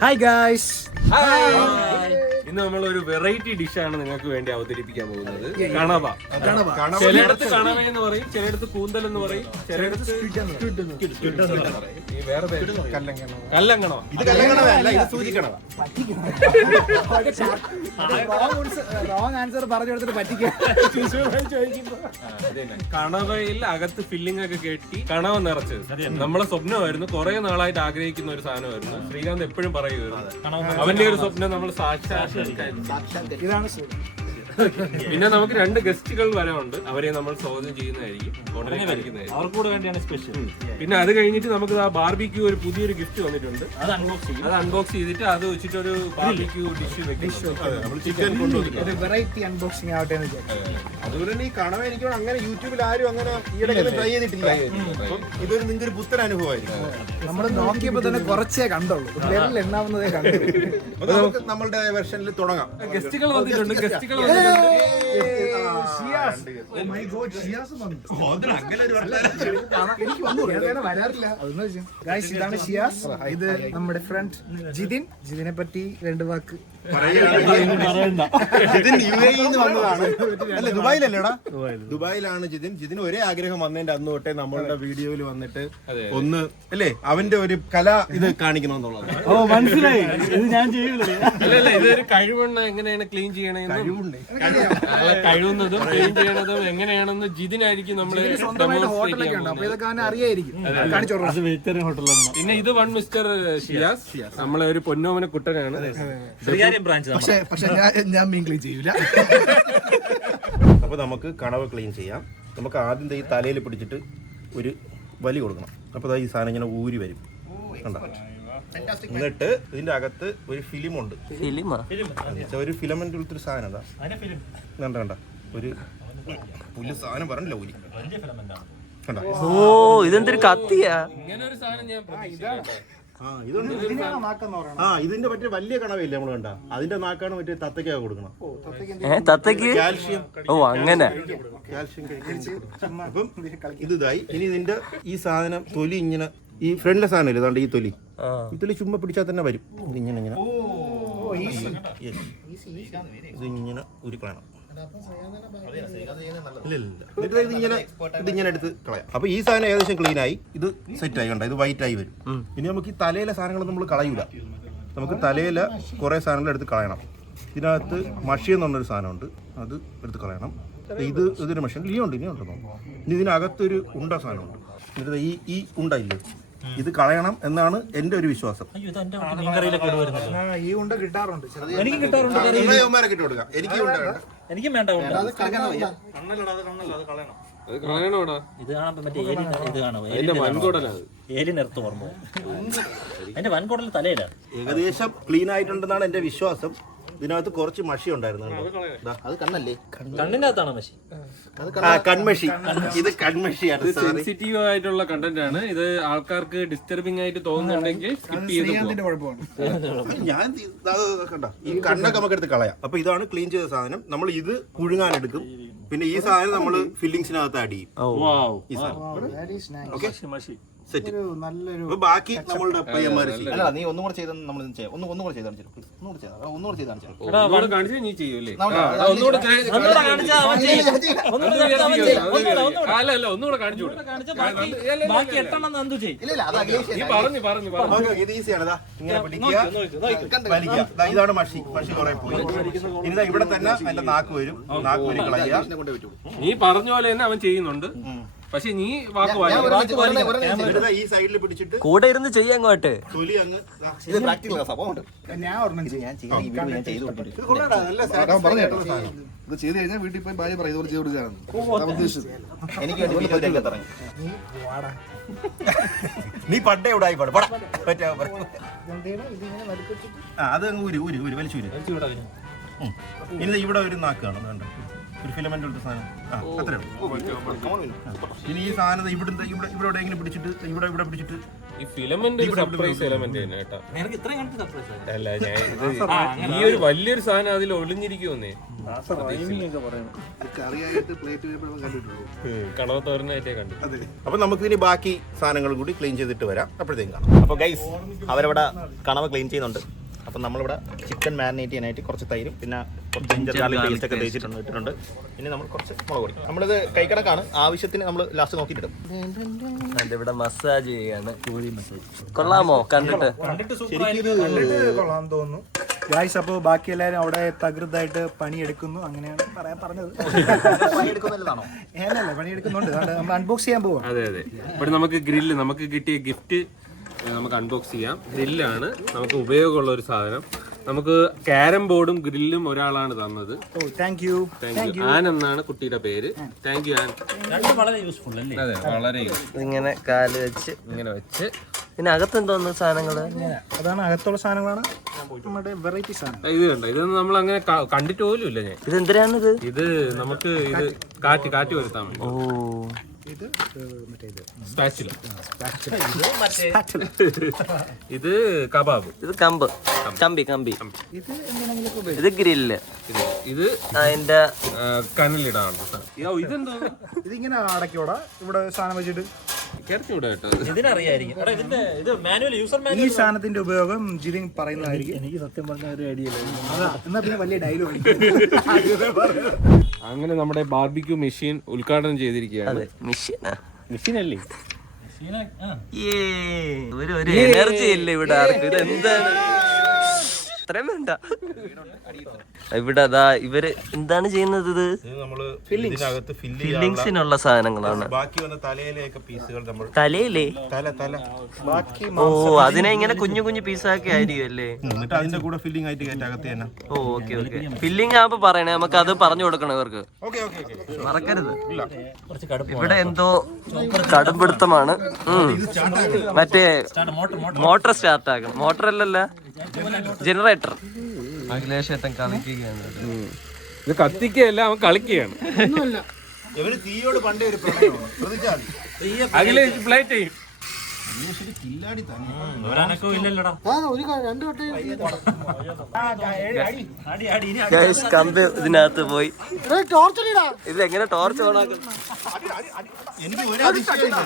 Hi guys. ഇന്ന് നമ്മൾ ഒരു വെറൈറ്റി ഡിഷാണ് നിങ്ങൾക്ക് വേണ്ടി അവതരിപ്പിക്കാൻ പോകുന്നത്. കണവ. ചിലയിടത്ത് കണവ എന്ന് പറയും, ചിലയിടത്ത് കൂന്തൽ എന്ന് പറയും, ചിലയിടത്ത് വേറെ കല്ലങ്കണവ. ഇത് കല്ലങ്കണവല്ല, ഇത് സൂചിക്കണവ. റോങ് ആൻസർ പറഞ്ഞു കൊടുത്തിട്ട് പറ്റിക്കുക. കണവയിൽ അകത്ത് ഫില്ലിംഗ് ഒക്കെ കെട്ടി കണവ നിറച്ചത് നമ്മളെ സ്വപ്നമായിരുന്നു. കുറെ നാളായിട്ട് ആഗ്രഹിക്കുന്ന ഒരു സാധനമായിരുന്നു. ശ്രീകാന്ത് എപ്പോഴും പറയുമായിരുന്നു അവന്റെ ഒരു സ്വപ്നം നമ്മൾ ഇതാണ് പിന്നെ നമുക്ക് 2 ഗസ്റ്റുകൾ വരാനുണ്ട്. അവരെ നമ്മൾ സ്വാഗതം ചെയ്യുന്നതായിരിക്കും. അവർക്കൂടെ വേണ്ടിയാണ് സ്പെഷ്യൽ. പിന്നെ അത് കഴിഞ്ഞിട്ട് നമുക്ക് ആ ബാർബിക്യൂ ഒരു പുതിയൊരു ഗിഫ്റ്റ് വന്നിട്ടുണ്ട്. അത് അൺബോക്സ് ചെയ്തിട്ട് അത് വെച്ചിട്ട് ഒരു ബാർബിക്യൂ ഡിഷ് ഒരു വെറൈറ്റി അൺബോക്സിംഗ് ആവട്ടെ എന്ന് വിചാരിച്ചു. അതുപോലെ തന്നെ ഈ കണവ എനിക്ക് അങ്ങനെ യൂട്യൂബിൽ ആരും അങ്ങനെ ഈയിടെ ട്രൈ ചെയ്തിട്ടില്ല. ഇതൊരു നിങ്ങൾക്ക് ഒരു പുത്തൻ അനുഭവമായിരിക്കും. നമ്മൾ നോക്കിയപ്പോ തന്നെ കുറച്ചേ കണ്ടുള്ളൂ, വിരലിൽ എണ്ണാവുന്നതേ കണ്ടു. അപ്പൊ നമുക്ക് നമ്മളുടെ വെർഷനിൽ തുടങ്ങാം. ഗസ്റ്റുകൾ വന്നിട്ടുണ്ട്. ഇതാണ് ഷിയാസ്. ഇത് നമ്മുടെ ഫ്രണ്ട് ജിതിനെ പറ്റി 2 വാക്ക്. അല്ല, ദുബായിലല്ലേടാ? ദുബായിലാണ് ജിതിൻ ഒരേ ആഗ്രഹം വന്നതിന്റെ അന്ന് തൊട്ടേ നമ്മളുടെ വീഡിയോയിൽ വന്നിട്ട് ഒന്ന് അല്ലേ അവന്റെ ഒരു കല ഇത് കാണിക്കണമെന്നുള്ളത്. ഓ, മനസ്സിലായി. ഇത് ഞാൻ ചെയ്യൂല. അല്ലല്ല, ഇതൊരു കഴിവെണ്ണ എങ്ങനെയാണ് ക്ലീൻ ചെയ്യണമെന്ന് കഴിവുന്നതും ക്ലീൻ ചെയ്യണതും എങ്ങനെയാണെന്ന് ജിതിനായിരിക്കും നമ്മള് ഹോട്ടലൊക്കെ ഉണ്ട്, അപ്പൊ ഇതൊക്കെ അവനെ അറിയായിരിക്കും. ഹോട്ടലാണ്. പിന്നെ ഇത് മിസ്റ്റർ ഷിയാസ്, നമ്മളെ ഒരു പൊന്നോമന കുട്ടനാണ്. പക്ഷെ ഞാൻ മീൻ ക്ലീൻ ചെയ്യൂല. അപ്പൊ നമുക്ക് കണവ ക്ലീൻ ചെയ്യാം. നമുക്ക് ആദ്യം ഈ തലയിൽ പിടിച്ചിട്ട് ഒരു വലി കൊടുക്കണം. അപ്പൊ ഈ സാധനം ഇങ്ങനെ ഊരി വരും, കണ്ടോ? എന്നിട്ട് ഇതിന്റെ അകത്ത് ഒരു ഫിലിമുണ്ട്. ഒരു ഫിലമെന്റ് പോലത്തെ ഒരു സാധനം കണ്ട ഒരു പുല്ല് സാധനം പറഞ്ഞില്ല, ഊരി കണ്ടോ? ഓ, ഇതെന്തൊരു കത്തിയാ? ഇങ്ങനെ ഒരു സാധനം ഞാൻ ഇതിന്റെ മറ്റേ വലിയ കണവയില്ലേ നമ്മൾ കണ്ട, അതിന്റെ നാക്കാണ് മറ്റേ തത്തയ്ക്കൊക്കെ കൊടുക്കണം. തത്തയ്ക്ക്? കാൽഷ്യം. ഓ, അങ്ങനെ. കാൽഷ്യം കഴിക്കും. അപ്പം ഇതായി. ഇനി ഇതിന്റെ ഈ സാധനം തൊലി ഇങ്ങനെ, ഈ ഫ്രണ്ടിലെ സാധനം ഇല്ലേ, ഈ തൊലി ചുമ്മാ പിടിച്ചാൽ തന്നെ വരും. ഇതിങ്ങനെ ഇങ്ങനെ ഇതിങ്ങനെ ഉരുക്കളയണം. ഇതിങ്ങനെ എടുത്ത് കളയാം. അപ്പൊ ഈ സാധനം ഏകദേശം ക്ലീൻ ആയി. ഇത് സെറ്റ് ആയി, കണ്ട ഇത് വൈറ്റ് ആയി വരും. ഇനി നമുക്ക് ഈ തലയിലെ സാധനങ്ങൾ നമ്മൾ കളയൂല. നമുക്ക് തലയില കുറെ സാധനങ്ങൾ എടുത്ത് കളയണം. ഇതിനകത്ത് മഷി എന്ന് പറഞ്ഞൊരു സാധനമുണ്ട്, അത് എടുത്ത് കളയണം. ഇതൊരു മഷി ഇനിയുണ്ടോ? ഇനി ഇതിനകത്തൊരു ഉണ്ട സാധനമുണ്ട്. എന്നിട്ട് ഈ ഉണ്ട ഇല്ലേ, ഇത് കളയണം എന്നാണ് എന്റെ ഒരു വിശ്വാസം. ഈ ഉണ്ട കിട്ടാറുണ്ട്, എനിക്കും കിട്ടാറുണ്ട്. എനിക്കും വേണ്ട. ഇത് കാണാൻ മറ്റേ ഇത് കാണോ, ഏലി നിറത്ത് ഓർമ്മ. അതിന്റെ വൻകുടൽ തലയിലാണ്. ഏകദേശം ക്ലീൻ ആയിട്ടുണ്ടെന്നാണ് എന്റെ വിശ്വാസം. ഇതിനകത്ത് കുറച്ച് മഷി ഉണ്ടായിരുന്നു. അത് കണ്ണല്ലേ? കണ്ണിന്റെ അകത്താണോ മഷി? കൺമഷി. ഇത് കൺമഷിയാണ്. സെൻസിറ്റീവ് ആയിട്ടുള്ള കണ്ടന്റ് ആണ്. ഇത് ആൾക്കാർക്ക് ഡിസ്റ്റർബിംഗ് ആയിട്ട് തോന്നുന്നുണ്ടെങ്കിൽ സ്കിപ്പ് ചെയ്ത് ഞാൻ കണ്ട ഈ കണ്ണൊക്കെ നമുക്ക് എടുത്ത് കളയാം. അപ്പൊ ഇതാണ് ക്ലീൻ ചെയ്ത സാധനം. നമ്മൾ ഇത് പുഴുങ്ങാൻ എടുക്കും. പിന്നെ ഈ സാധനം നമ്മൾ ഫില്ലിങ്സിനകത്ത് ആഡ് ചെയ്യും. ഈ സാധനം ഓക്കെ സെറ്റ്. ബാക്കി നമ്മളുടെ പയ്യന്മാർ നീ ഒന്നും കൂടെ ചെയ്ത് നമ്മൾ ചെയ്യാം. ഒന്നുകൂടെ ചെയ്ത് കാണിച്ചാൽ നീ ചെയ്യൂല്ലേ? അല്ല ഒന്നുകൂടെ കാണിച്ചു ബാക്കി 8 എന്തു ചെയ്യും? ഇത് ഈസിയാണ്. ഇങ്ങനെ വലിക്കുക. ഇതാണ് മഷി കുറെ പോയി. ഇനി ഇവിടെ തന്നെ അതിന്റെ നാക്ക് വരും. നാക്ക് വരി കളയുക. നീ പറഞ്ഞ പോലെ തന്നെ അവൻ ചെയ്യുന്നുണ്ട്. പക്ഷെ നീ ഈ സൈഡിൽ പിടിച്ചിട്ട് കൂടെ ഇരുന്ന് ചെയ്യാൻ അങ്ങോട്ട്. തൊലി അങ്ങ് ഇത് പ്രാക്ടിക്കൽ സംഭവം. ഇത് ചെയ്ത് കഴിഞ്ഞാൽ വീട്ടിൽ പോയി ഭാര്യ പറയും ഇതുപോലെ ചെയ്ത് കൊടുക്കുകയാണ് ഉദ്ദേശിച്ചത്. എനിക്ക് വേണ്ടി നീ പണ്ടേ ഇവിടെ ആയി പാടാ. അത് ഊരി വലിച്ചൂര്. ഇനി ഇവിടെ ഒരു നാക്കാണ് വേണ്ട. ഒരു ഫിലമെന്റ് പോലത്തെ സാധനം. അത്രേ ഉള്ളൂ. ഇനി ഈ സാധനം ഇവിടെ എവിടെയെങ്കിലും പിടിച്ചിട്ട് ഇവിടെ പിടിച്ചിട്ട് ഈ ഫിലമെന്റ് സർപ്രൈസ് എലമെന്റ് തന്നെ കേട്ടോ. നിനക്ക് ഇത്രയും കണ്ടിട്ട് സർപ്രൈസ് ആയി. അല്ല ഞാൻ ഈ ഒരു വലിയൊരു സാധനം അതിൽ ഒളിഞ്ഞിരിക്കുമെന്നേ. കറിയായിട്ട് പ്ലേറ്റ് കണ്ടിട്ടുള്ളൂ. കണവ തോരനായിട്ടേ കണ്ടു. അപ്പൊ നമുക്ക് ഇനി ബാക്കി സാധനങ്ങളും കൂടി ക്ലീൻ ചെയ്തിട്ട് വരാം. അപ്പോഴത്തേക്കും കാണാം. അപ്പോൾ ഗൈസ് അവരവിടെ കണവ ക്ലീൻ ചെയ്യുന്നുണ്ട്. അപ്പം നമ്മളിവിടെ ചിക്കൻ മാരിനേറ്റ് ചെയ്യാനായിട്ട് കുറച്ച് തൈരും പിന്നെ കുറച്ച് ജിഞ്ചർ ഗാർലിക് പേസ്റ്റ് ഒക്കെ ഇട്ടിട്ടുണ്ട്. ഇനി നമ്മൾ കുറച്ച് മുളക് പൊടി. നമ്മളിത് കൈക്കണക്കാണ്, ആവശ്യത്തിന് നമ്മൾ ലാസ്റ്റ് നോക്കിയിട്ടിടും. ഇവിടെ മസാജ് ചെയ്യാണ്. കൊള്ളാമോ കണ്ടിട്ട്? കൊള്ളാൻ തോന്നുന്നു ഗായ്സ്. അപ്പോൾ ബാക്കി എല്ലാവരും അവിടെ തകൃതായിട്ട് പണിയെടുക്കുന്നു, അങ്ങനെയാണ് പറയാൻ പറഞ്ഞത്. പണിയെടുക്കുന്നതാണോ? ഏനല്ല, പണിയെടുക്കുന്നുണ്ട്. നമ്മൾ അൺബോക്സ് ചെയ്യാൻ പോവാം. അതെ അതെ. ഇവിടെ നമുക്ക് ഗ്രില്ല്, നമുക്ക് കിട്ടിയ ഗിഫ്റ്റ് നമുക്ക് അൺബോക്സ് ചെയ്യാം. ഗ്രില്ലാണ് നമുക്ക് ഉപയോഗമുള്ള ഒരു സാധനം. നമുക്ക് ക്യാരം ബോർഡും ഗ്രില്ലും ഒരാളാണ് തന്നത്. Thank you. ആൻ എന്നാണ് കുട്ടിയുടെ പേര്. Thank you an. രണ്ടും വളരെ യൂസ്ഫുൾ അല്ലേ? അതെ, വളരെ ഇങ്ങനെ കാല് വെച്ച് ഇങ്ങനെ വെച്ച്. പിന്നെ അകത്ത് എന്തോന്ന് സാധനങ്ങള്? അതാണ് അകത്തുള്ള സാധനങ്ങളാണ് നമ്മുടെ വെറൈറ്റി സാധനം. ഇത് കണ്ടോ, ഇതൊന്നും നമ്മൾ അങ്ങനെ കണ്ടിട്ട് പോലും ഇല്ല ഞാൻ. ഇതെന്തിനാണിത്? ഇത് നമുക്ക് ഇത് കാറ്റ് വരുത്താൻ വേണ്ടി. ഓ, ഇത് മറ്റേ ഇത് സ്പാച്ചുല. ഇത് കബാബ്. ഇത് കമ്പ്, കമ്പി. ഇത് എന്തിനെങ്കിലും ഇത് ഗ്രില്ല്. ഇത് അതിന്റെ കനലിടാണ്. ഇതെന്തോ ഇതിങ്ങനെ അടയ്ക്കോടാ ഇവിടെ സാധനം വെച്ചിട്ട് കേട്ടോ കേട്ടോ. ഇതിനറിയായിരിക്കും. എടാ, ഇതിന്റെ ഇത് മാനുവൽ യൂസർ ഈ മാനുവൽ. സാധനത്തിന്റെ ഉപയോഗം ജിതിൻ പറയുന്നതായിരിക്കും. എനിക്ക് സത്യം പറഞ്ഞ ഒരു ഐഡിയ എന്നാ പിന്നെ വലിയ ഡയലോഗ്. അങ്ങനെ നമ്മുടെ ബാർബിക്യൂ മെഷീൻ ഉദ്ഘാടനം ചെയ്തിരിക്കുകയാണ്. മെഷീനല്ലേ? ഒരു എനർജി ഇല്ല ഇവിടെ ആർക്കും. ഇത് എന്താണ് അത്രയും വേണ്ട. ഇവിടെ അതാ ഇവര് എന്താണ് ചെയ്യുന്നത്? ഇത് നമ്മള് ഇതിനകത്ത് ഫില്ല് ഫില്ലിങ്സിനുള്ള സാധനങ്ങളാണ്. ബാക്കി വന്ന തലയിലെയൊക്കെ പീസുകൾ നമ്മൾ തലയില്ലേ? തല ബാക്കി ഓ, അതിനെ ഇങ്ങനെ കുഞ്ഞു കുഞ്ഞു പീസാക്കി ആയിരിക്കും അല്ലേ? എന്നിട്ട് അതിന്റെ കൂടെ ഫില്ലിംഗ് ആയിട്ട് കയറ്റകത്ത് തന്നെ. ഓ, ഓക്കെ. ഫില്ലിംഗ് ആകുമ്പോ പറയണേ, നമുക്ക് അത് പറഞ്ഞു കൊടുക്കണം ഇവർക്ക്. മറക്കരുത്. ഇവിടെ എന്തോ കടുംപിടുത്തമാണ്. മറ്റേ മോട്ടർ സ്റ്റാർട്ട് ആക്കണം. മോട്ടർ അല്ലല്ല, ജനറേറ്റർ. അഖിലേഷേട്ടൻ കളിക്കുകയാണ്. ഇത് കത്തിക്കുകയല്ല, അവൻ കളിക്കുകയാണ്. ഇവര് തീയോട് പണ്ടേ ഒരു പ്രണയമാണ്. ശ്രദ്ധിച്ചാൽ അഖിലേഷ് പ്ലേറ്റ് ചെയ്യും. കില്ലാടി തന്നെ. ഒരനക്കവും ഇല്ലല്ലോടാ. ഗൈസ്, കമ്പ് ഇതിനകത്ത് പോയി. ഇത് എങ്ങനെ ടോർച്ച് ഓണാക്കും? എനിക്ക് ഒരു അതിശയമില്ല.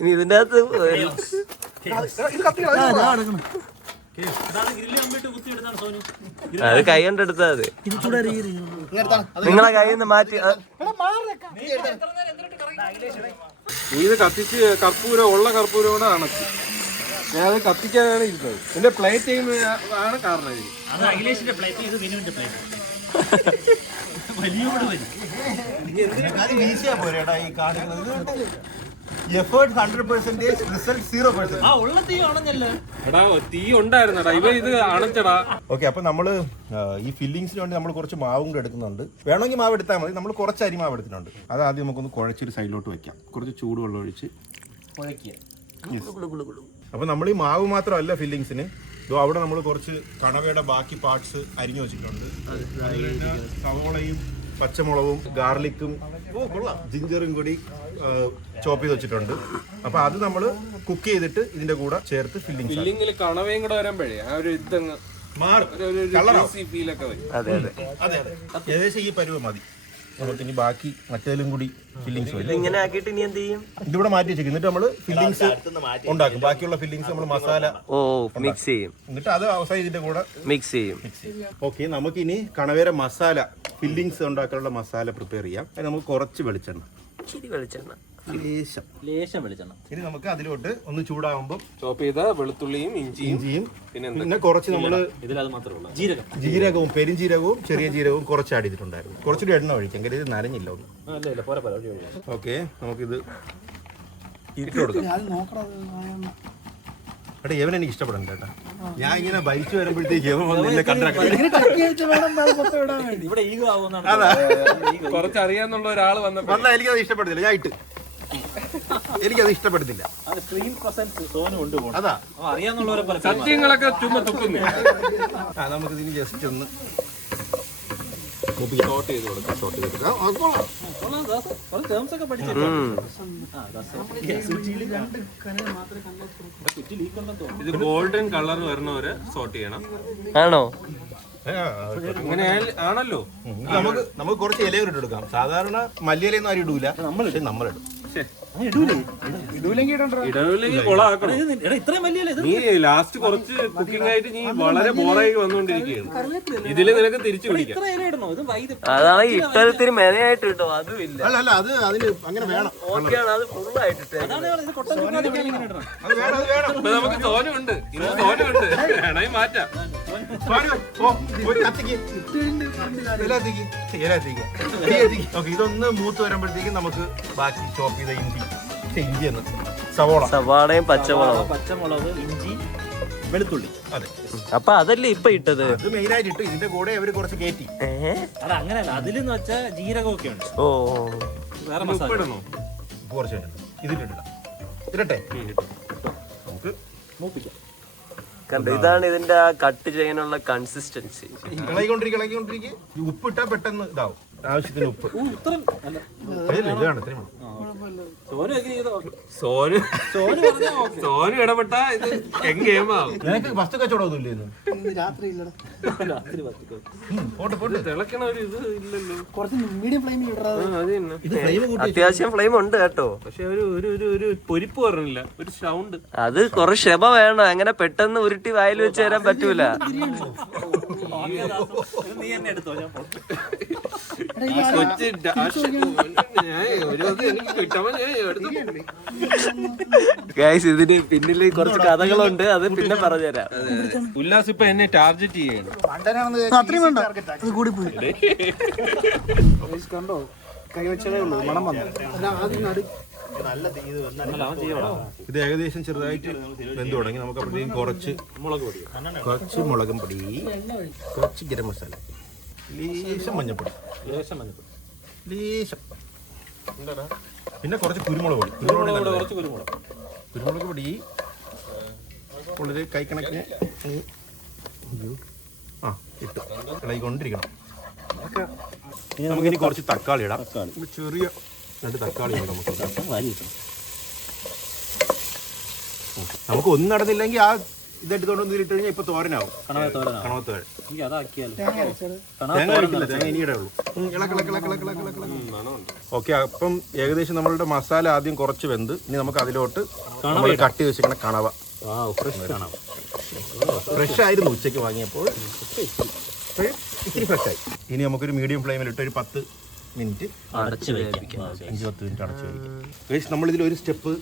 ഇനി ഇതിന്റെ അകത്ത് അത് കൈ കൊണ്ടെടുത്താ മതി. നിങ്ങളെ കൈയിൽ നിന്ന് മാറ്റി. ഇത് കത്തിച്ച് കർപ്പൂരം ഉള്ള കർപ്പൂരം കൂടെ അണച്ചു. ഞാനത് കത്തിക്കാനാണ് ഇരുന്നത്. എന്റെ പ്ലേറ്റ് ചെയ്യുന്നതാണ് കാരണം. അത് അഖിലേഷിന്റെ പ്ലേറ്റ്, ഇത് വിനുവിന്റെ പ്ലേറ്റ്. വലിയോട് വരും. Effort 100%, result 0%. ആ ഉള്ള തീ ആണെന്നല്ലേ? എടാ, തീ ഉണ്ടായിരുന്നടാ, ഇവ ഇത് അണച്ചടാ. ഓക്കെ, അപ്പൊ നമ്മള് ഈ ഫില്ലിങ്സിന് വേണ്ടി നമ്മൾ കുറച്ച് മാവും കൂടെ എടുക്കുന്നുണ്ട്. വേണമെങ്കിൽ മാവ് എടുത്താൽ മതി. നമ്മൾ കുറച്ച് അരി മാവ് എടുത്തിട്ടുണ്ട്. അത് ആദ്യം നമുക്കൊന്ന് കുഴച്ചൊരു സൈഡിലോട്ട് വെക്കാം. കുറച്ച് ചൂടുവെള്ളം ഒഴിച്ച് കുഴക്കുക. അപ്പൊ നമ്മൾ ഈ മാവ് മാത്രമല്ല ഫില്ലിങ്സിന്. അവിടെ നമ്മൾ കുറച്ച് കണവയുടെ ബാക്കി പാർട്സ് അരിഞ്ഞു വെച്ചിട്ടുണ്ട്. സവോളയും പച്ചമുളകും ഗാർലിക്കും ജിഞ്ചറും കൂടി ചോപ്പ് ചെയ്ത് വെച്ചിട്ടുണ്ട്. അപ്പൊ അത് നമ്മൾ കുക്ക് ചെയ്തിട്ട് ഇതിന്റെ കൂടെ ചേർത്ത് ഫില്ലിങ്ങിൽ കണവയും കൂടെ വരുമ്പോഴേ ആ ഒരു ഇതങ്ങ് ഫീലൊക്കെ വരും. അതെ അതെ അതെ അതെ, ഏകദേശം ഈ പരുവം മതി. നമുക്ക് ഇനി ബാക്കി മറ്റേതിലും കൂടി ഫില്ലിങ്സ് വരും. ഇങ്ങനെ ആക്കിയിട്ട് ഇനി എന്ത് ചെയ്യും? ഇതിവിടെ മാറ്റി വെച്ചേക്കും. എന്നിട്ട് നമ്മൾ ഫില്ലിങ്സ് ഉണ്ടാക്കും. ബാക്കിയുള്ള ഫില്ലിങ്സ് നമ്മൾ മസാല മിക്സ് ചെയ്യും. എന്നിട്ട് അത് അവസാനം ഇതിന്റെ കൂടെ മിക്സ് ചെയ്യും. ഓക്കെ, നമുക്കിനി കണവേര മസാല ഫില്ലിങ്സ് ഉണ്ടാക്കാനുള്ള മസാല പ്രിപ്പയർ ചെയ്യാം. അത് നമുക്ക് കുറച്ച് വെളിച്ചെണ്ണ, ഇച്ചിരി വെളിച്ചെണ്ണ, ലേശം വെളിച്ചെണ്ണ. ഇനി നമുക്ക് അതിലോട്ട് ഒന്ന് ചൂടാകുമ്പോൾ ചോപ്പ് ചെയ്ത വെളുത്തുള്ളിയും ഇഞ്ചിയും പിന്നെ കുറച്ച് നമ്മള് ഇതിലത് മാത്രമേ ഉള്ളൂ. ജീരകവും പെരിഞ്ജീരകവും ചെറിയ ജീരകവും കുറച്ച് ആഡ് ചെയ്തിട്ടുണ്ടായിരുന്നു. കുറച്ചുകൂടി എണ്ണ ഒഴിക്കാം, കാര്യം ഇത് നനഞ്ഞില്ല ഒന്ന്. ഓക്കെ, നമുക്കിത് ഇട്ട് കൊടുക്കാം. എടാ, ഇവൻ എനിക്ക് ഇഷ്ടപ്പെടണ്ട കേട്ടാ. ഞാൻ ഇങ്ങനെ ഭരിച്ചു വരുമ്പോഴത്തേക്ക് ഇവിടെ ഈഗോ ആവുന്നതാണ്. കുറച്ചറിയാന്നുള്ള ഒരാൾ വന്നപ്പോ എനിക്കത് ഇഷ്ടപ്പെടുന്നില്ല. ഞാൻ ഇട്ട് എനിക്കത് ഇഷ്ടപ്പെടുന്നില്ല. സ്ക്രീൻ പ്രസൻസ് സോന് കൊണ്ടുപോകണം. അതാ അറിയാന്നുള്ളവരെ സത്യങ്ങളൊക്കെ ചുമ്മാ തുക്കുന്നു. നമുക്കിതിന് ജസ്റ്റ് ഒന്ന് ഷോർട്ട് ചെയ്ത് കൊടുക്കാം. ടേംസ് ഒക്കെ പഠിച്ചു. ഇത് ഗോൾഡൻ കളർ വരുന്നവരെ സോർട്ട് ചെയ്യണം. ആണോ? അങ്ങനെ ആണല്ലോ. നമുക്ക് കുറച്ച് ഇലകൾ ഇട്ട് കൊടുക്കാം. സാധാരണ മല്ലിയിലൊന്നും ആരും ഇടൂല, നമ്മളിടും. ഇടവില്ലെങ്കിൽ കൊളാക്കണം. ഇത്രയും വലിയ നീ ലാസ്റ്റ് കുറച്ച് കുക്കിംഗ് ആയിട്ട് നീ വളരെ ബോറായി വന്നുകൊണ്ടിരിക്കുകയാണ്. ഇതില് നിനക്ക് തിരിച്ചു പിടിക്കാം. ഇത്ര ഇല ഇടണോ? ഇത് വൈദ്യുതി അതാണ് ഇട്ടത്തിന് മെനയായിട്ട് കിട്ടോ? അതും ഇല്ല. അല്ല അത് അതിന് അങ്ങനെ വേണം. ഓക്കെയാണ്, അത് ഫുള്ളായിട്ട് ഇത് കൊട്ടൻ ചുക്കാതിരിക്കാൻ ഇങ്ങനെ ഇടണം. അത് വേണം. ഇപ്പൊ നമുക്ക് തോനുണ്ട്, ഇന്ന് തോനുണ്ട്, വേണമെങ്കിൽ മാറ്റാം. ഇതൊന്ന് മൂത്ത് വരുമ്പോഴത്തേക്കും നമുക്ക് ബാക്കി ചോപ്പ് ചെയ്ത ഇഞ്ചി എന്ന് സവോള, സവാളയും പച്ചമുളകും. പച്ചമുളക്, ഇഞ്ചി, വെളുത്തുള്ളി. അതെ, അപ്പൊ അതല്ലേ ഇപ്പൊ ഇട്ടത്? അത് മെയിൻ ആയിട്ട് ഇട്ടു. ഇതിന്റെ കൂടെ അവര് കുറച്ച് കയറ്റി. അത് അങ്ങനെയല്ല, അതിലെന്ന് വെച്ചാൽ ജീരകമൊക്കെ ഉണ്ട്. ഓ, വേറെ ഉപ്പിടണോ? കുറച്ച് ഇതിലിട്ടിടാം. ഇരട്ടെ നമുക്ക് മൂപ്പിക്കാം. കണ്ടോ, ഇതാണ് ഇതിന്റെ ആ കട്ട് ചെയ്യാനുള്ള കൺസിസ്റ്റൻസി. ഇളകിക്കൊണ്ടിരിക്കും. ഉപ്പിട്ടാ പെട്ടെന്ന് ഇതാവും. ആവശ്യത്തിന് ഉപ്പ്. ഇത്രയും അല്ല, ഇതാണ് ഇത്രയും. സോനു എങ്ങനെ ചെയ്തോ? സോനു ഇടപെട്ട ഇത് ഗെയിമാവും. നിനക്ക് വസ്തു കച്ചവടമൊന്നും ഇല്ലേ ഇന്ന്? രാത്രി തിളക്കണ ഒരു ഇത് ഇല്ലല്ലോ. ഇത് ഫ്ലെയിം കൂട്ടി അത്യാവശ്യം ഫ്ലെയിം ഉണ്ട് കേട്ടോ. പക്ഷെ ഒരു ഒരു ഒരു ഒരു പൊരിപ്പ് പറഞ്ഞില്ല, ഒരു സൗണ്ട്. അത് കുറെ ക്ഷമ വേണം. അങ്ങനെ പെട്ടെന്ന് ഉരുട്ടി വായിൽ വെച്ച് തരാൻ പറ്റൂല. നീ എന്നെ എടുത്തോ, ഞാൻ പോട്ടെ. കൊച്ചു എനിക്ക് കിട്ടാൻ ഞാൻ എടുത്തു. ഗൈസ്, ഇതിന് പിന്നിൽ കുറച്ച് കഥകളുണ്ട്, അത് പിന്നെ പറഞ്ഞുതരാം. ഉല്ലാസ് ഇപ്പൊ എന്നെ ടാർഗറ്റ് ചെയ്യണം. അത്രയും വേണ്ട, അത് കൂടി പോയി. കണ്ടോ, കൈവച്ചതേ ഉള്ളൂ, മണം വന്നു. ഇത് ഏകദേശം ചെറുതായിട്ട് വെന്ത് തുടങ്ങി. നമുക്ക് അപ്പോഴത്തേക്കും കുറച്ച് മുളകും പൊടി, കുറച്ച് ഗരം മസാല, ലേശം മഞ്ഞപ്പൊടി, ലേശം, പിന്നെ കുറച്ച് കുരുമുളക് പൊടി. കുരുമുളക് പൊടി വളരെ കൈക്കണക്കിന് ഇട്ടു ഇളകിക്കൊണ്ടിരിക്കണം. നമുക്കിനി കുറച്ച് തക്കാളി ഇടാം. ചെറിയ 2 തക്കാളി ഇടാം. നമുക്ക് ഒന്നും നടന്നില്ലെങ്കിൽ ആ ഇതെടുത്തോണ്ട് ഇട്ട് കഴിഞ്ഞാൽ ഇപ്പൊ തോരനാവും. കണവത്തോരൻ. തേങ്ങ ഇട്ടില്ല, തേങ്ങ ഇനിയിടേ ഉള്ളൂ. ഓക്കെ, അപ്പം ഏകദേശം നമ്മളുടെ മസാല ആദ്യം കുറച്ച് വെന്ത്, ഇനി നമുക്ക് അതിലോട്ട് നമ്മൾ കട്ട് ചെയ്ത് വെച്ചിരിക്കുന്ന കണവ. ഫ്രഷ് ആയിരുന്നു ഉച്ചയ്ക്ക് വാങ്ങിയപ്പോൾ, ഇത്തിരി ഫ്രഷായി. ഇനി നമുക്കൊരു മീഡിയം ഫ്ലെയിമിലിട്ട് ഒരു 10 മിനിറ്റ് അടച്ച് വെക്കാം. 5-10 മിനിറ്റ് അടച്ചു വയ്ക്കും. നമ്മളിതിൽ ഒരു സ്റ്റെപ്പ്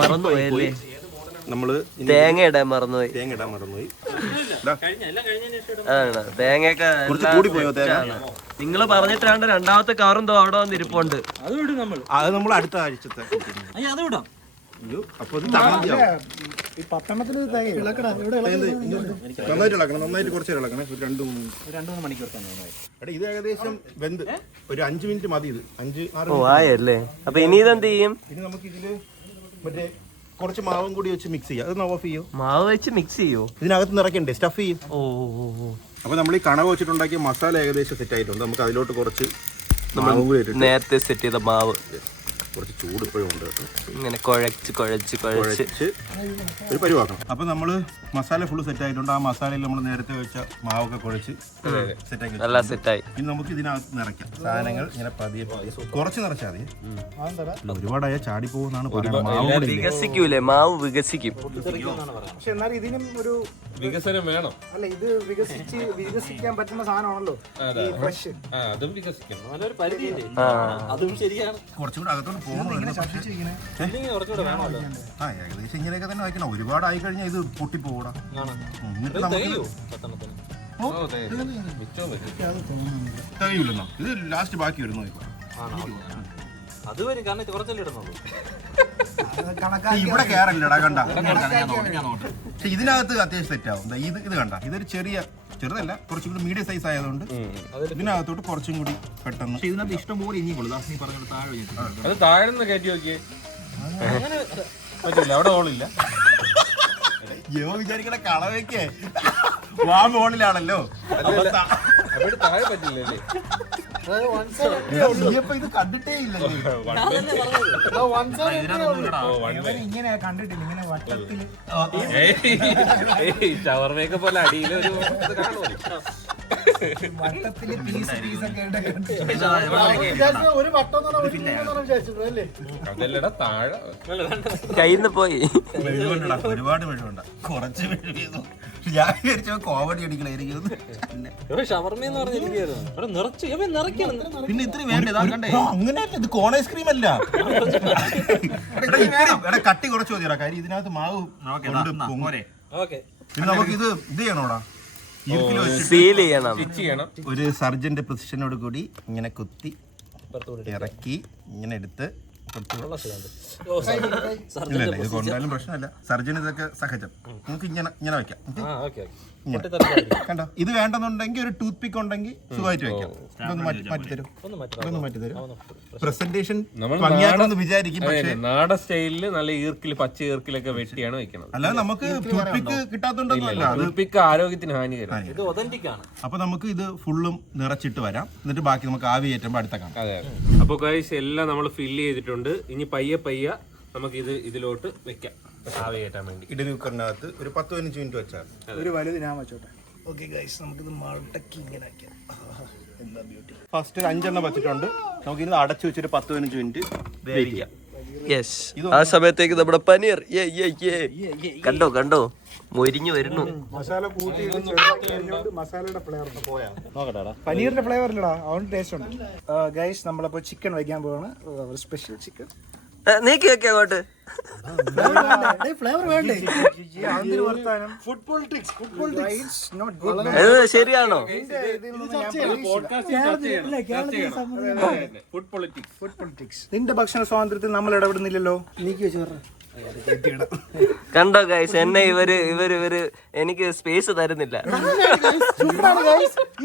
മറന്നുപോയല്ലേ? നമ്മള് തേങ്ങ ഇടാൻ മറന്നുപോയി. അതാണ് തേങ്ങയൊക്കെ കുറച്ച് കൂടി പോയോ തേങ്ങ? നിങ്ങള് പറഞ്ഞിട്ടാണ്ട് രണ്ടാമത്തെ കവറും അവിടെ വന്ന് ഇരിപ്പുണ്ട്. അത് വിടും നമ്മൾ. അത് നമ്മൾ അടുത്ത ആഴ്ചത്തെ. അത് വിടാം. അപ്പൊ ഇത് നന്നായിട്ട് ഇളക്കണം, നന്നായിട്ട് കുറച്ച് ഇളക്കണം. ഒരു 2-3 മണിക്കൂർ എടാ, ഇത് ഏകദേശം വെന്ത് ഒരു 5 മിനിറ്റ് മതി. ഇത് 5-6 ഓ ആയല്ലേ? അപ്പൊ ഇനി ഇതെന്ത് ചെയ്യും? ഇനി നമുക്ക് ഇതില് മറ്റേ കുറച്ച് മാവും കൂടി വെച്ച് മിക്സ് ചെയ്യാം. അത് ഓഫ് ചെയ്യോ? മാവ് വെച്ച് മിക്സ് ചെയ്യോ? ഇതിനകത്ത് നിറയ്ക്കണ്ടേ, സ്റ്റഫ് ചെയ്യും. ഓ, അപ്പൊ നമ്മൾ ഈ കണവ വെച്ചിട്ടുണ്ടാക്കിയ മസാല ഏകദേശം സെറ്റ് ആയിട്ടുണ്ട്. നമുക്ക് അതിലോട്ട് കുറച്ച് മാവും കൂടി ഇട്ടിട്ട്, നേരത്തെ സെറ്റ് ചെയ്ത മാവ് കുറച്ച് ചൂട് ഇപ്പോഴും ഉണ്ട് കേട്ടോ, ഇങ്ങനെ കുഴച്ച് ഒരു പരിവാക്കണം. അപ്പൊ നമ്മള് മസാല ഫുള്ള് സെറ്റ് ആയിട്ടുണ്ട്. ആ മസാലയിൽ നമ്മൾ നേരത്തെ വെച്ച മാവൊക്കെ കുഴച്ച് സെറ്റാക്കി നല്ല സെറ്റായി. ഇനി നമുക്ക് ഇതിനകത്ത് നിറയ്ക്കാം. സാധനങ്ങൾ ഇങ്ങനെ പതിയെ കുറച്ച് നിറച്ചാൽ മതി. ഒരുപാടായ ചാടി പോകുന്നതാണ് പറയുന്നത്. വികസിക്കൂലേ? മാവ് വികസിക്കും. പക്ഷെ എന്നാലും ഇതിനും ഒരു വികസനം വേണം. അല്ല, ഇത് വികസിക്കാൻ പറ്റുന്ന സാധനമാണല്ലോ ഈ ഫ്രഷ്. അതും വികസിക്കണം. നല്ലൊരു പരിധിയില്ലേ? അതും ശരിയാണ്. കുറച്ചുകൂടെ അകത്തോട്ട് പോകുന്നു. കുറച്ചുകൂടെ വേണമല്ലോ. ഏകദേശം ഇങ്ങനെയൊക്കെ തന്നെ വയ്ക്കണം. ഒരുപാട് ആയി കഴിഞ്ഞാൽ ഇത് പൊട്ടിപ്പോകൂടാ. തികയില്ലെന്നോ? ഇത് ലാസ്റ്റ് ബാക്കി വരുന്നു. അത് വരും, കാരണം കുറച്ചല്ലേ ഇടുന്നുള്ളൂ. ഇവിടെ കേറല്ലടാ, കണ്ട. പക്ഷെ ഇതിനകത്ത് അത്യാവശ്യം സെറ്റ് ആവും. ഇത് കണ്ട, ഇതൊരു ചെറുതല്ല, കുറച്ചും കൂടി മീഡിയം സൈസ് ആയതുകൊണ്ട് ഇതിനകത്തോട്ട് കുറച്ചും കൂടി പെട്ടെന്ന്. പക്ഷെ ഇതിനകത്ത് ഇഷ്ടം പോലെ ഇനിയും കൊള്ളു. നീ പറഞ്ഞ താഴെ അത് താഴെ നിന്ന് കയറ്റി നോക്കിയേ. പറ്റില്ല, അവിടെ ഹോളില്ല. വിചാരിക്കണ കളവയ്ക്കേ വാ മോളിലാണല്ലോ. അവിടെ താഴെ പറ്റില്ലല്ലേ? ഇത് കണ്ടിട്ടേ ഇല്ലല്ലോ. ഇങ്ങനെ കണ്ടിട്ടില്ല, ഇങ്ങനെ വട്ടത്തില് ഷവർമയൊക്കെ പോലെ അടിയിലൊരു ഇത് കാണുമല്ലോ. വട്ടത്തില് പീസൊക്കെ ഒരു വട്ടം വിചാരിച്ചില്ലേ? അതല്ലടാ താഴെ കയ്യിന്ന് പോയി. മെഴുകുണ്ടടാ, ഒരുപാട് മെഴുകുണ്ട, കുറച്ച് മെഴുകുന്നു. ഞാൻ വിചാരിച്ച കോമഡി അടിക്കണായിരിക്കും. ഷവർമെന്ന് പറഞ്ഞിരിക്കുകയായിരുന്നു. ഇവിടെ നിറച്ച് ഇവൻ നിറയ്ക്കണം. പിന്നെ ഇത്രയും വേണ്ടത് അങ്ങനെയല്ല, ഇത് കോൺ ഐസ്ക്രീം അല്ല. കട്ടി കുറച്ച് മതിയടാ, കാര്യം ഇതിനകത്ത് മാവ് ഉണ്ട് പൊങ്ങോരെ. ഓക്കെ, പിന്നെ നമുക്ക് ഇത് ചെയ്യണോടാ, ഈർക്കിൽ വെച്ചിട്ട് സീൽ ചെയ്യണം. സ്റ്റിച്ച് ചെയ്യണം. ഒരു സർജന്റെ പൊസിഷനോട് കൂടി ഇങ്ങനെ കുത്തി ഇറക്കി ഇങ്ങനെ എടുത്ത് ഇല്ല ഇത് കൊണ്ടാലും പ്രശ്നമല്ല. സർജൻ ഇതൊക്കെ സഹജം. നമുക്ക് ഇങ്ങനെ വെക്കാം. കണ്ടോ, ഇത് വേണ്ടെന്നുണ്ടെങ്കിൽ ഒരു ടൂത്ത് പിക്ക് ഉണ്ടെങ്കിൽ സുഖമായിട്ട് വെക്കാം. ഇതൊന്ന് മാറ്റിത്തരും, ഇതൊന്ന് മാറ്റിത്തരും. പ്രസന്റേഷൻ ഭംഗിയാക്കണമെന്ന് വിചാരിക്കും, പക്ഷേ നാടൻ സ്റ്റൈലില് നല്ല ഈർക്കിൽ പച്ച ഈർക്കിലൊക്കെ വെട്ടിയാണ് വെക്കുന്നത്. അല്ലാതെ നമുക്ക് ടൂത്ത് പിക്ക് കിട്ടാത്തോണ്ടൊന്നുമല്ല, അത് ഈർപ്പിക്ക് ആരോഗ്യത്തിന് ഹാനികരം. ഇത് ഒതന്റിക് ആണ്. അപ്പൊ നമുക്ക് ഇത് ഫുള്ളും നിറച്ചിട്ട് വരാം, എന്നിട്ട് ബാക്കി നമുക്ക് ആവി കയറ്റുമ്പോൾ അടുത്ത കാണാം. അതെ, അപ്പൊ ഗൈസ് എല്ലാം നമ്മൾ ഫില്ല് ചെയ്തിട്ടുണ്ട്. ഇനി പയ്യെ നമുക്ക് ഇത് ഇതിലോട്ട് വെക്കാം, ആവി കയറ്റാൻ വേണ്ടി. ഇഡലി കുക്കറിനകത്ത് ഒരു 10-15 മിനിറ്റ് വെച്ചാൽ ഒരു വലുത് ഞാൻ വെച്ചോട്ടെ. ഓക്കെ ഗൈസ്, നമുക്കിത് മടക്കി ഇങ്ങനെ ആക്കിയാൽ എന്താ ബ്യൂട്ടി. ഫസ്റ്റ് ഒരു 5 എണ്ണം വെച്ചിട്ടുണ്ട്. നമുക്ക് ഇത് അടച്ചു വെച്ചൊരു 10-15 മിനിറ്റ് വേവിക്കാം. യെസ്, ആ സമയത്തേക്ക് നമ്മുടെ പനീർ കണ്ടോ കണ്ടോ മൊരിഞ്ഞു വരുന്നു. മസാല കൂട്ടിയിട്ട് മസാലയുടെ ഫ്ലേവർ പോയാ പനീറിന്റെ ഫ്ലേവർ ഇല്ലടാ, അതുകൊണ്ട് ടേസ്റ്റ് ഉണ്ട്. ഗൈസ്, നമ്മളപ്പോ ചിക്കൻ വയ്ക്കാൻ പോവാണ്, സ്പെഷ്യൽ ചിക്കൻ. നീക്കി വെക്കാം അങ്ങോട്ട്. ഫ്ലേവർ വേണ്ടേ? Food politics not good. ഇത് ശരിയാണോ? Food politics. നിന്റെ ഭക്ഷണ സ്വാതന്ത്ര്യത്തിൽ നമ്മൾ ഇടപെടുന്നില്ലല്ലോ. നീക്കി വെച്ച് കണ്ടോ ഗൈസ്, എന്നെ ഇവര് എനിക്ക് സ്പേസ് തരുന്നില്ല.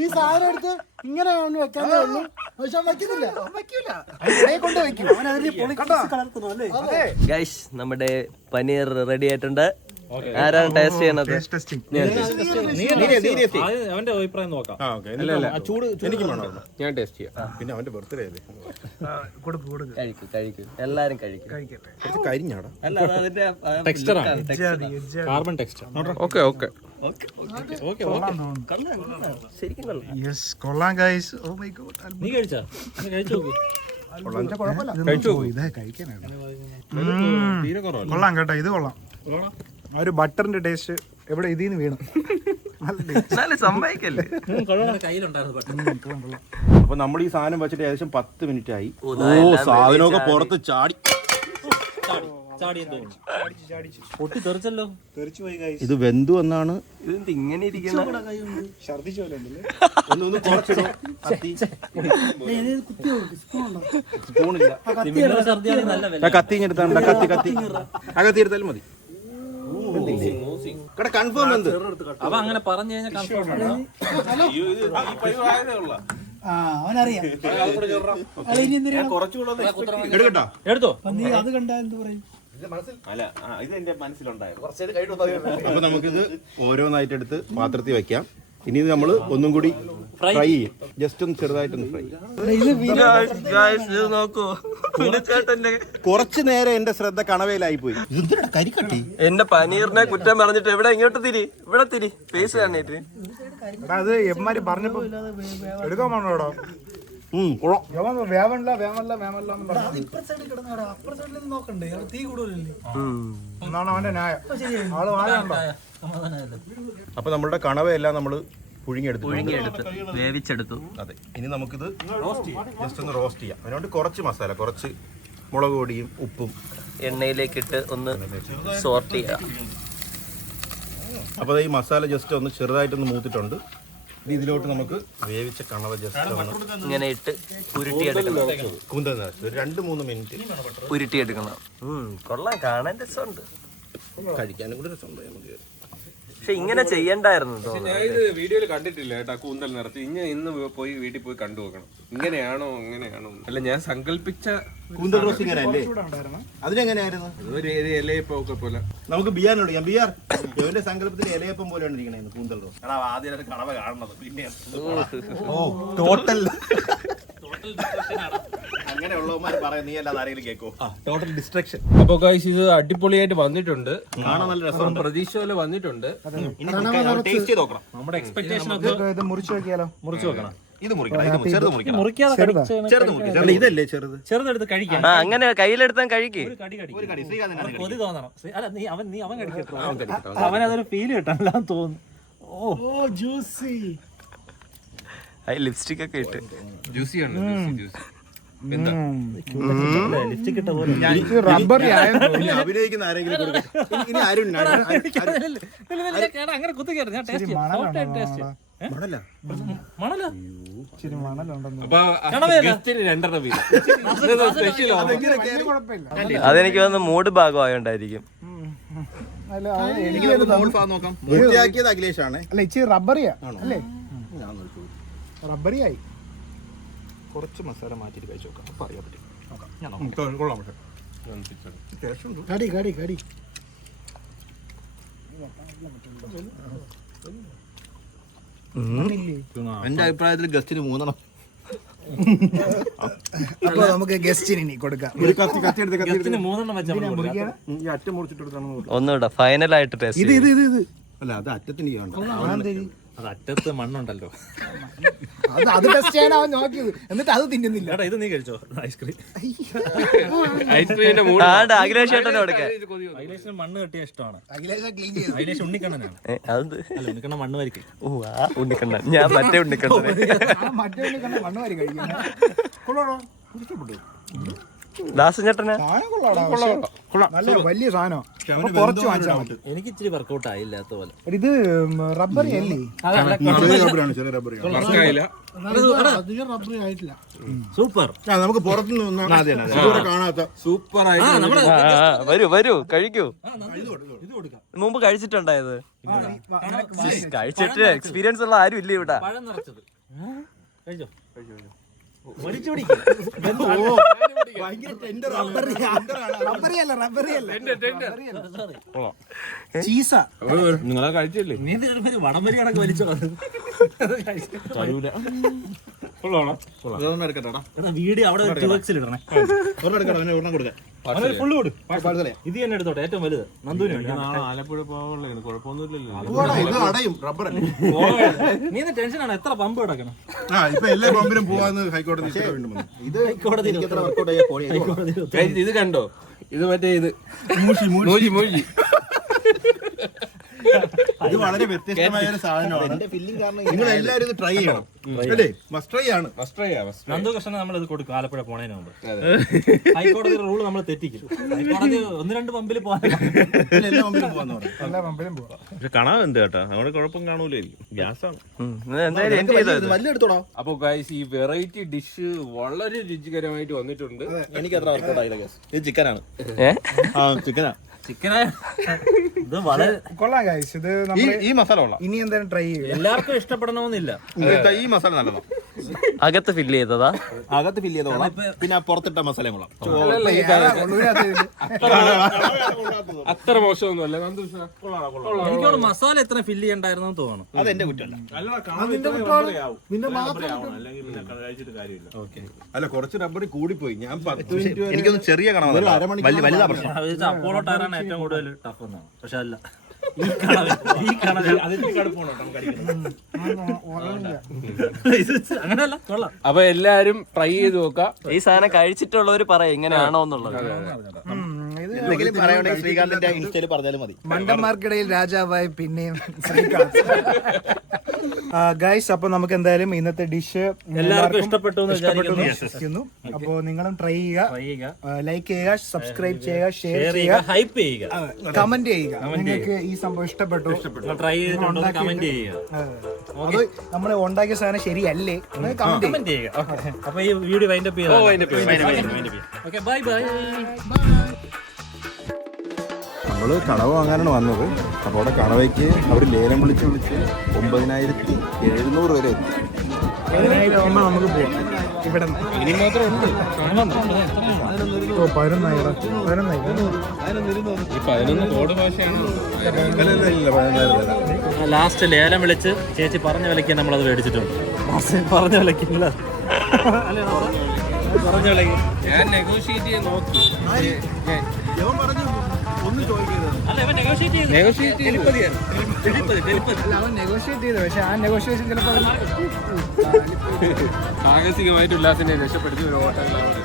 ഈ സാധനം എടുത്ത് ഇങ്ങനെ വെക്കാനേ ഉള്ളൂ, പക്ഷെ വെക്കുന്നില്ല. ഗൈസ്, നമ്മുടെ പനീർ റെഡി ആയിട്ടുണ്ട്. ആരാണ് ടേസ്റ്റ് ചെയ്യണത്? അവന്റെ അഭിപ്രായം നോക്കാം. ഞാൻ ടേസ്റ്റ് ചെയ്യാം. പിന്നെ അവന്റെ ബർത്ത്ഡേ അല്ലേ, കഴിക്കും എല്ലാരും കഴിക്കും. കുറച്ച് കരിഞ്ഞാടാ. അല്ല, അത് അതിന്റെ കാർബൺ ടെക്സ്ചർ. ഓക്കെ ഓക്കെ ശരിക്കും കൊള്ളാം. യെസ്, കൊള്ളാം ഗൈസ്. ഓ മൈ ഗോഡ്, നീ കഴിച്ചാ? കഴിച്ചു നോക്ക്. ഇത് കഴിക്കാനാണ്. കൊള്ളാം കേട്ടോ, ഇത് കൊള്ളാം. ഒരു ബട്ടറിന്റെ ടേസ്റ്റ് എവിടെ ഇതിന്ന് വീണു. എന്നാലും സമ്മതിക്കല്ലേ. കയ്യിലുണ്ടായിരുന്നു. അപ്പൊ നമ്മൾ ഈ സാധനം വെച്ചിട്ട് ഏകദേശം 10 മിനിറ്റ് ആയി. സാധനമൊക്കെ പുറത്ത് ചാടി പൊട്ടി തെറിച്ചല്ലോ. തെറിച്ചു പോയി ഗൈസ്. ഇത് വെന്തു എന്നാണ്. ഇതെന്ത് ഇങ്ങനെ ഇരിക്കുന്ന? ഛർദിച്ചു പോലെ ഉണ്ടല്ലേ. ഒന്ന് കുറച്ചിടും. സ്പൂണില്ല, ഛർദിയാണ് നല്ല വില. കത്തി എടുത്താണ്ട. കത്തി എടുത്താലും മതി. കൺഫേം എന്ത് അവ അങ്ങനെ പറഞ്ഞു കഴിഞ്ഞാൽ കൺഫേം ആണ്. അവനറിയാം. എടുക്കട്ടോ. എടുത്തോ. അത് കണ്ടാ എന്ത് പറയും? അപ്പൊ നമുക്കിത് ഓരോന്നായിട്ട് എടുത്ത് പാത്രത്തിൽ വെക്കാം. ഇനി ഇത് നമ്മൾ ഒന്നും കൂടി ഫ്രൈ ചെയ്യും. ജസ്റ്റ് ഒന്ന് ചെറുതായിട്ടൊന്ന് ഫ്രൈ ചെയ്യും. നോക്കൂ, കുറച്ചു നേരം എന്റെ ശ്രദ്ധ കണവയിലായി പോയി. കരിക്കട്ടി എന്റെ പനീറിനെ കുറ്റം പറഞ്ഞിട്ട് ഇവിടെ ഇങ്ങോട്ട് ഇവിടെ തിരി ഫേസ് കാണിട്ട്. അത് എമ്മാര് പറഞ്ഞപ്പോ എടുക്കാൻ വേണോടോ. വേവല്ല എന്നാണ് അവന്റെ ന്യായം. ആള് വാഴണ്ടോ. അപ്പൊ നമ്മളുടെ കണവയെല്ലാം നമ്മൾ പുഴുങ്ങിയെടുത്തു. വേവിച്ചെടുത്തു. അതെ, ഇനി നമുക്കിത് ജസ്റ്റ് ഒന്ന് റോസ്റ്റ് ചെയ്യാം. അതിനോട് കുറച്ച് മസാല, കുറച്ച് മുളക് പൊടിയും ഉപ്പും എണ്ണയിലേക്കിട്ട് ഒന്ന് സോർട്ട് ചെയ്യാം. അപ്പോൾ ഈ മസാല ജസ്റ്റ് ഒന്ന് ചെറുതായിട്ടൊന്ന് മൂത്തിട്ടുണ്ട്. ഇനി ഇതിലോട്ട് നമുക്ക് വേവിച്ച കണവ ജസ്റ്റ് ഒന്ന് ഇങ്ങനെ ഇട്ട് ഉരുട്ടിയെടുക്കണം. കൂന്തൽ ഒരു 2-3 മിനിറ്റ് ഉരുട്ടിയെടുക്കണം. കൊള്ളാം, കാണാൻ രസമുണ്ട്, കഴിക്കാനും കൂടി രസമുണ്ട് നമുക്ക്. പക്ഷെ ഇങ്ങനെ ചെയ്യണ്ടായിരുന്നു. ഞാൻ ഇത് വീഡിയോയിൽ കണ്ടിട്ടില്ല കേട്ടാ, കൂന്തൽ നിറച്ച്. ഇന്ന് പോയി വീട്ടിൽ പോയി കണ്ടു നോക്കണം, ഇങ്ങനെയാണോ അങ്ങനെയാണോ. അല്ല, ഞാൻ സങ്കല്പിച്ച കൂന്തൽ റോസ്റ്റ് ഇങ്ങനെയല്ലേ? അതിനെങ്ങനെയായിരുന്നു? ഒരു ഇലയപ്പൊക്കെ പോലെ. നമുക്ക് ബിയാറിനോട് വിളിക്കാം. ബിയാർ, ഇവന്റെ സങ്കല്പത്തിൽ ഇലയപ്പം പോലെയാണ് ഇരിക്കണേ കൂന്തൽ റോസ്റ്റ്. ആദ്യം കണവ കാണുന്നത്, പിന്നെ ടോട്ടൽ അങ്ങനെയുള്ളവന്മാർ പറയാം, നീ അല്ലാതെ ആരെങ്കിലും കേൾക്കോ? Total destruction. അപ്പൊ ഗൈസ് ഇത് അടിപൊളിയായിട്ട് വന്നിട്ടുണ്ട്. കാണാൻ നല്ല രസം. പ്രതീക്ഷ പോലെ വന്നിട്ടുണ്ട്. ടേസ്റ്റ് ചെയ്ത് നോക്കണം. നമ്മുടെ എക്സ്പെക്ടേഷൻ ഒക്കെ ഇത് മുറിച്ച് നോക്കിയാലോ? മുറിച്ച് വെക്കണം. ഇത് മുറിക്കണം, ഇത് ചെറുത് മുറിക്കണം. മുറിക്കാതെ ചെറുത് മുറിക്കണം. ഇതല്ലേ ചെറുത്? ചെറുതെടുത്ത് കഴിക്കാം. ആ അങ്ങനെ കയ്യിലെടുത്താൻ കഴിക്ക്. ഒരു കടി ഒരു കടി ശ്രീകാന്ത് തന്നെ കൊതി തോന്നണം. അല്ല നീ അവൻ കഴിക്കട്ടോ. അവനതൊരു ഫീൽ കിട്ടണം തോന്നുന്നു. ഓ ജ്യൂസി. ലിപ്സ്റ്റിക് ഒക്കെ ഇട്ട് ജ്യൂസിയാണ്. ലിപ്സ്റ്റിക് ഇട്ട പോലെ റബ്ബർ അഭിനയിക്കുന്ന ആരെങ്കിലും കൊടുക്കട്ടെ. ഇനി ആരും അങ്ങനെ കുത്തി കയറി ഞാൻ ടേസ്റ്റ് മണല ഇച്ചിരി മണലുണ്ടെന്ന്. അപ്പൊ ഗസ്റ്റിന് 2 വീതം. സ്പെഷ്യൽ കുഴപ്പമില്ല. അതെനിക്ക് വന്ന് മൂഡ് ഭാഗമായോണ്ടായിരിക്കും. അല്ല എനിക്ക് നോക്കാം. വൃത്തിയാക്കിയത് അഖിലേഷാണ്. അല്ല ഇച്ചിരി റബ്ബറിയാ അല്ലേ? റബ്ബറിയായി. കുറച്ച് മസാല മാറ്റിയിട്ട് കഴിച്ചു നോക്കാം. അപ്പൊ അറിയാൻ പറ്റും. ഞാൻ കൊള്ളാം. കടി കടി കടി. എന്റെ അഭിപ്രായത്തിൽ ഗസ്റ്റിന് 3 അപ്പൊ നമുക്ക് ഗസ്റ്റിന് ഇനി കൊടുക്കാം. കത്തി എടുത്ത് ഗസ്റ്റിന് 3 വെച്ചാൽ ഈ അറ്റം മുറിച്ചിട്ടെടുത്താണ്. ഒന്നുകൂടെ ഫൈനലായിട്ട് ടേസ്റ്റ്. ഇത് അല്ല അത് അറ്റത്തിന് ചെയ്യണ്ട. അത് അറ്റത്ത് മണ്ണുണ്ടല്ലോ. അത് ടെസ്റ്റ് ചെയ്യാൻ അവൻ നോക്കിയത്, എന്നിട്ട് അത് തിന്നുന്നില്ല. ഇത് നീ കഴിച്ചോ ഐസ്ക്രീം? ഐസ്ക്രീമിന്റെ അഖിലേഷ് ചേട്ടനെ കൊടുക്കാൻ. അഖിലേഷിന് മണ്ണ് കെട്ടിയ ഇഷ്ടമാണ്. ക്ലീൻ ചെയ്തു. അഖിലേഷ് ഉണ്ണിക്കണ്ണനാണ്. അത് അല്ല ഉണ്ണിക്കണ്ണൻ മണ്ണ് വരിക്കും. ഓ ആ ഉണ്ണിക്കണ്ണൻ. ഞാൻ മറ്റേ ഉണ്ണിക്കണ്ണൻ. മറ്റേ കണ്ട മണ്ണ് വാരി കഴിക്കുന്നു. കൊള്ളാടോ, ഇഷ്ടപ്പെട്ടു. ദാസൻ ചേട്ടനാ? സാധനം കൊള്ളാടാ. നല്ല വലിയ സാധനം. കുറച്ച് വാങ്ങിച്ചാൽ മതി. എനിക്ക് ഇച്ചിരി വർക്കൗട്ട് ആയില്ലാത്ത പോലെ. ഇത് റബ്ബറി അല്ലേ? ചെറിയ റബ്ബർ. റബ്ബറി ആയിട്ടില്ല. സൂപ്പർ. നമുക്ക് പുറത്തുനിന്ന് കാണാത്ത സൂപ്പർ ആയിട്ട് വരൂ കഴിക്കൂ. മുമ്പ് കഴിച്ചിട്ടുണ്ടായത്? കഴിച്ചിട്ട് എക്സ്പീരിയൻസ് ഉള്ള ആരും ഇല്ല ഇവിടെ. പഴം നിറച്ചത് കഴിച്ചോ? ചീസാ. നിങ്ങളെ കഴിച്ചില്ലേ? നീ വടംവലി കണക്ക് വലിച്ചോ? വീഡിയോ അവിടെ 2x ഇടണേ. ഫുള്ള് കൊടു. ഇത് തന്നെ എടുത്തോട്ടെ, ഏറ്റവും വലുത് നന്ദുവിന്. ആലപ്പുഴ പോകാനുള്ളതാണ്, കുഴപ്പമൊന്നുമില്ലല്ലോ. നീ ടെൻഷനാണ്. എത്ര പമ്പ് കിടക്കണം? ഇപ്പൊ എല്ലാ പമ്പിലും പോവാന്ന് ഹൈക്കോടതി ഇത് കണ്ടോ? ഇത് മറ്റേ ഇത് മൂജി ഇത് വളരെ വ്യത്യസ്തമായ ഒരു സാധനമാണ്. നിങ്ങൾ എല്ലാവരും ഇത് ട്രൈ ചെയ്യണം. അല്ലേ? മസ്റ്റ് ട്രൈ ആണ്. നന്ദു കൃഷ്ണനെ നമ്മൾ ഇത് കൊടുക്കും ആലപ്പുഴ പോണതിന് മുമ്പ്. ഹൈക്കോടതി റൂള് നമ്മൾ തെറ്റിക്കും. ഹൈക്കോടതി 1-2 പമ്പിൽ പോകാൻ എല്ലാ പമ്പിലും പോവാന്ന് പറഞ്ഞു. എല്ലാ പമ്പിലും പോവാം. പക്ഷെ കാണാൻ കേട്ടാ അവിടെ കുഴപ്പം കാണൂലായിരിക്കും. ഗ്യാസാണ്. വലിയ എടുത്തോടാ. അപ്പൊ ഗൈസ് ഈ വെറൈറ്റി ഡിഷ് വളരെ രുചികരമായിട്ട് വന്നിട്ടുണ്ട്. എനിക്ക് അത്ര വർക്കൗട്ട് ആയില്ല ഗ്യാസ്. ഇത് ചിക്കനാണ്. ചിക്കനാ. ചിക്കനായ ഇത് വളരെ കൊള്ളാം ഗൈസ്. ഇത് നമ്മൾ ഈ മസാല കൊള്ളാം. ഇനി എന്തായാലും ട്രൈ ചെയ്യും. എല്ലാവർക്കും ഇഷ്ടപ്പെടണമെന്നില്ല. ഈ മസാല നല്ലതാ. അകത്ത് ഫില്ല് ചെയ്തതാ? അകത്ത് ഫില്ല് ചെയ്തോളാം. പിന്നെ പുറത്തിട്ട മസാലയും കൊള്ളാം. അത്ര മോശമൊന്നുമല്ല. എനിക്കോട് മസാല എത്ര ഫില്ല് ചെയ്യണ്ടായിരുന്നു തോന്നുന്നു. അത് എന്റെ കുറ്റമല്ല. അല്ല കുറച്ച് റബ്ബർ കൂടിപ്പോയി. ഞാൻ 10 മിനിറ്റ് എനിക്കൊന്ന് ചെറിയ കാണാൻ വലുതാ പ്രശ്നം. അപ്പോളോ ടയറാണ് ഏറ്റവും കൂടുതൽ ടഫ് എന്നാണ്. പക്ഷെ അല്ല, അങ്ങനെയല്ല. കൊള്ളാം. അപ്പൊ എല്ലാരും ട്രൈ ചെയ്ത് നോക്കാം. ഈ സാധനം കഴിച്ചിട്ടുള്ളവര് പറയാം എങ്ങനെയാണോ എന്നുള്ളത്. എന്തെങ്കിലും പറയുകയാണെങ്കിൽ ശ്രീകാന്തിന്റെ ഇൻസ്റ്റയിൽ പറഞ്ഞാലും മതി. മണ്ടന്മാർക്കിടയിൽ രാജാവായി പിന്നെയും ശ്രീകാന്ത്. ഗൈസ്, അപ്പൊ നമുക്ക് എന്തായാലും ഇന്നത്തെ ഡിഷ് എല്ലാവർക്കും ഇഷ്ടപ്പെട്ടു എന്ന് വിശ്വസിക്കുന്നു. അപ്പൊ നിങ്ങളും ട്രൈ ചെയ്യുക, ലൈക്ക് ചെയ്യുക, സബ്സ്ക്രൈബ് ചെയ്യുക, ഷെയർ ചെയ്യുക, ഹൈപ്പ് ചെയ്യുക, കമന്റ് ചെയ്യുക. നിങ്ങൾക്ക് ഈ സംഭവം ഇഷ്ടപ്പെട്ടു, ട്രൈ ചെയ്തിട്ടുണ്ടോ കമന്റ് ചെയ്യുക. അത് നമ്മൾ ഉണ്ടാക്കിയ സാധനം ശരിയല്ലേ കമന്റ് ചെയ്യുക. അപ്പൊ ഈ വീഡിയോ വൈൻഡപ്പ് ചെയ്യാം. Okay, bye bye. നമ്മൾ കടവ വാങ്ങാനാണ് വന്നത്. അപ്പോൾ അവിടെ കടവയ്ക്ക് അവർ ലേലം വിളിച്ച് 9,700 വരെ എത്തി. 10,000 നമുക്ക് പോവാം. ഇവിടെ ഇനി മാത്രമേ ഉള്ളൂ. 11,000 ഈ 11 കോഡ് ഭാഷയാണ്. ഇല്ല 14,000. ലാസ്റ്റ് ലേലം വിളിച്ച് ചേച്ചി പറഞ്ഞ വിലയ്ക്ക് നമ്മളത് മേടിച്ചിട്ടുണ്ട്. പറഞ്ഞ വിലയ്ക്കില്ല, അല്ലേ പറഞ്ഞ വിലയ്ക്ക് ഞാൻ നെഗോഷിയേറ്റ് ചെയ്യാൻ നോക്കി. അല്ല ഇവൻ നെഗോഷിയേറ്റ് ചെയ്തു. അവൻ നെഗോഷിയേറ്റ് ചെയ്തു, പക്ഷെ ആ നെഗോഷിയേഷൻ ചിലപ്പോൾ സാഹസികമായിട്ട് ഉല്ലാസിനെ രക്ഷപ്പെടുത്തി ഒരു ഹോട്ടലിലാണ്.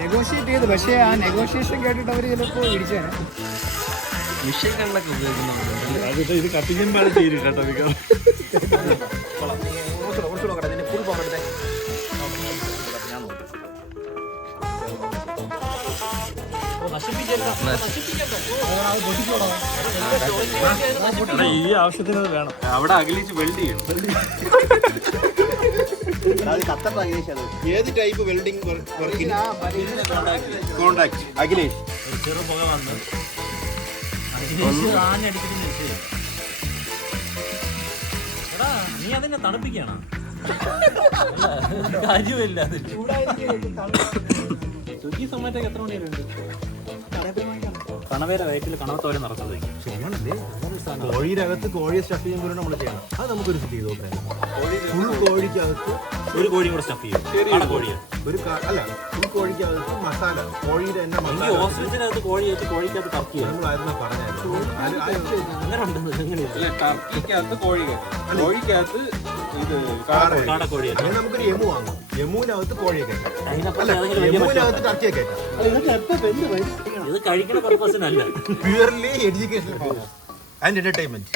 നെഗോഷിയേറ്റ് ചെയ്തു, പക്ഷേ ആ നെഗോഷിയേഷൻ കേട്ടിട്ട് അവർ ചിലപ്പോൾ ഇടിച്ചേനെ. വിഷയം കണ്ണൊക്കെ ഉപയോഗിക്കുന്നുണ്ട്. ഇത് കത്തിക്കുമ്പോൾ തീരും കേട്ടോ. ഈ ആവശ്യത്തിന് അത് വേണം. അവിടെ അകലിച്ച് വെൽഡ് ചെയ്യണം. ഏത് ടൈപ്പ് വെൽഡിംഗ് വർക്കിന് കോൺടാക്ട് അഖിലേഷ് ചെറു പുക വന്ന് ആഞ്ഞടിച്ചിട്ട് എടാ നീ അതിനെ തണുപ്പിക്കണം. കാര്യമില്ല അതിൽ. സ്വിഗ്ഗി സൊമാറ്റോ എത്ര മണിയുണ്ട്? കണവേര വയറ്റിൽ കണവത്തോരെ നടക്കുന്നത്. കോഴിയുടെ അകത്ത് കോഴിയെ സ്റ്റഫ് ചെയ്യുമ്പോൾ നമ്മൾ ചെയ്യണം. അത് നമുക്കൊരു സെറ്റ് ചെയ്ത് നോക്കാം. ഫുൾ കോഴിക്കകത്ത് ഒരു കോഴിയും കൂടെ സ്റ്റഫ് ചെയ്യും. കടക്കോഴിയെ അല്ല, ഫുൾ കോഴിക്കകത്ത് മസാല, കോഴിയുടെ തന്നെ ഈ മസാല ഓസ്ട്രിച്ചിനകത്ത് കോഴി വെച്ച് കോഴിക്കകത്ത് കറക്റ്റ് ചെയ്യും. നമ്മളായിരുന്നു പറഞ്ഞായിരുന്നു. അങ്ങനെ ഉണ്ട്. എങ്ങനെയാണ് അല്ല, ടർക്കിക്കകത്ത് കോഴിക്കകത്ത് ഇത് കാടക്കോഴി? അങ്ങനെ നമുക്കൊരു എമു വാങ്ങാം. എമുവിനകത്ത് കോഴിയെ കയറ്റാം. അതിനകത്ത് എമുവിനകത്ത് ടർക്കിയെ കയറ്റാം. ഇത് കഴിക്കുന്ന പർപ്പസിനല്ല. Purely education and entertainment.